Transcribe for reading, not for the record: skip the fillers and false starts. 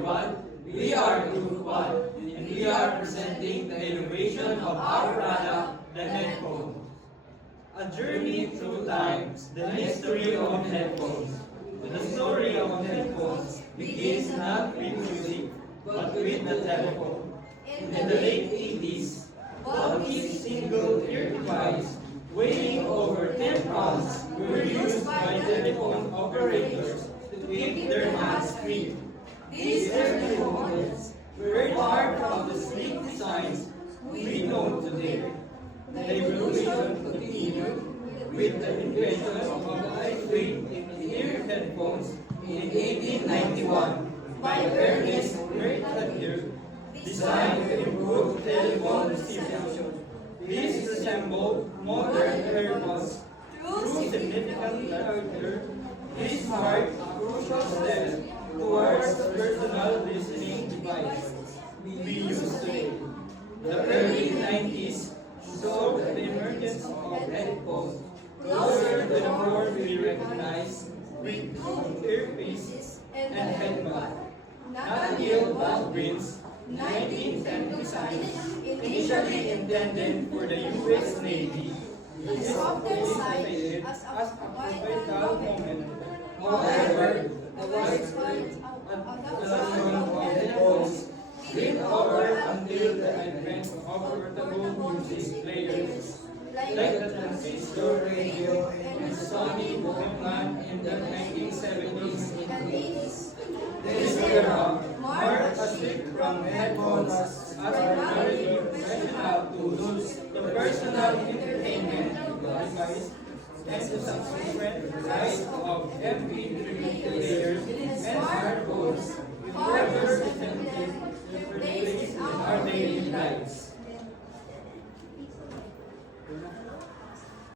everyone. We are Group 1 and we are presenting the innovation of our product, the headphone. A journey through time, the history of headphones. The story of headphones begins not with music, but with the telephone. In the late 80s, bulky single-ear device weighing over 10 pounds were used by telephone operators to keep their hands free. These early models were part of the sleek designs we know today. The evolution continued with the invention of lightweight ear headphones in 1891 by Ernest Mercadier, designed to improve telephone reception. This resembled modern AirPods through significantly larger. This marked a crucial step towards the personal listening device we use today. The early 90s saw the emergence of headphones closer to the form we recognize with earpieces and headband. Nathaniel Baldwin's 1910 design, initially intended for the U.S. Navy, is often cited as a vital moment. However, the widespread adoption of headphones didn't occur until the advent of portable music players like the transistor radio and Sony Walkman in the 1970s and 80s. This era marked a shift from headphones as primarily professional tools to personal entertainment device and to subsequent rise of MP3 players and smartphones with further representative in our daily lives.